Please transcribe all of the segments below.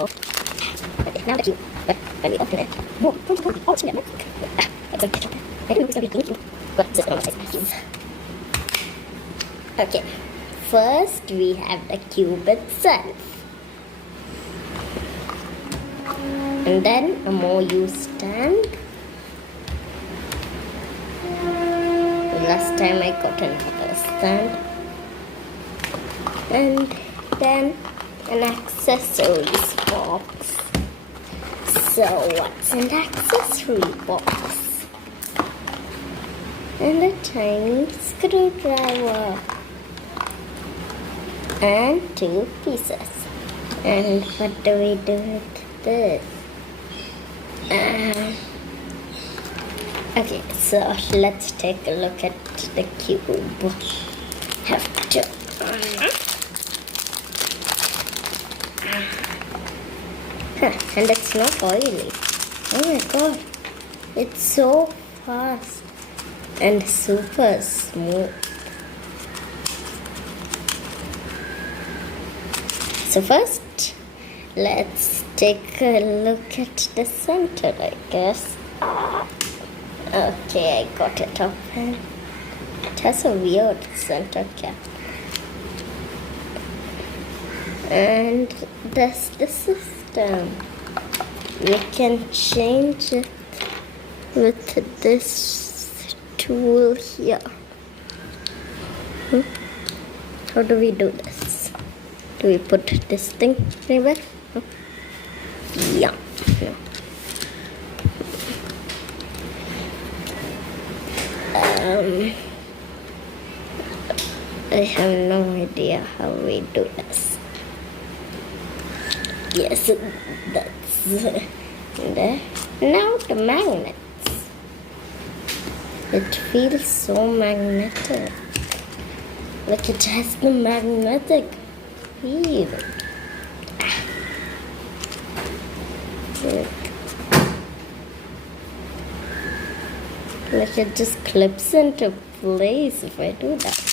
Okay, now the cube. But when we open it, whoa, oh, it's magic. I don't know it's going to be thinking. But this is my cubes. Okay, first we have the cube itself. And then a more used stand. Last time I got another stand. And then an accessories box. So what's in the accessory box? And a tiny screwdriver. And 2 pieces. And what do we do with this? Okay, so let's take a look at the cube. Have to. And it's not oily. Oh my god, it's so fast and super smooth. So first, let's take a look at the center, I guess. Okay, I got it open. It has a weird center cap. And that's the system. We can change it with this tool here. How do we do this? Do we put this thing anywhere? Yeah. I have no idea how we do this. Yes, that's there. Now the magnets. It feels so magnetic. Like it has the magnetic feel. Like it just clips into place if I do that.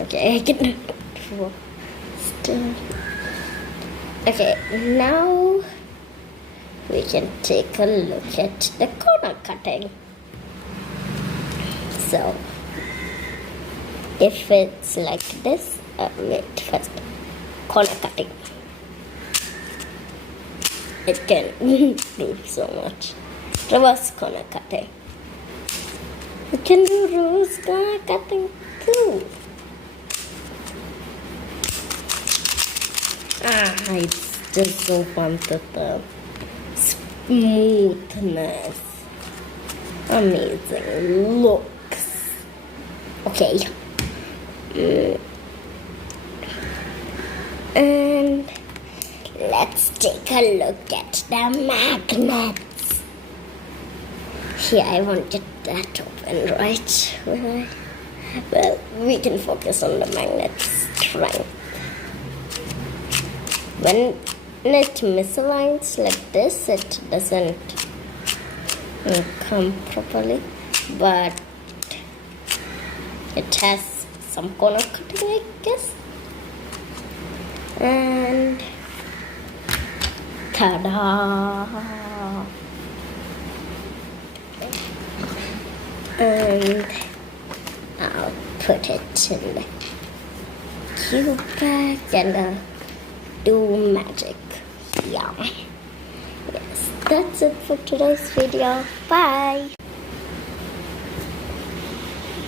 Okay, I can still. Okay, now we can take a look at the corner cutting. So, if it's like this, wait, first, corner cutting. It can do so much. Reverse corner cutting. You can do reverse corner cutting too. It's just so fun to the smoothness. Amazing looks. Okay. And let's take a look at the magnets. Here, I wanted that open, right? Well, we can focus on the magnet's strength. When it misaligns like this, it doesn't come properly, but it has some corner cutting, I guess. And ta-da! And I'll put it in the cube bag and do magic. Yeah. Yes, that's it for today's video. Bye!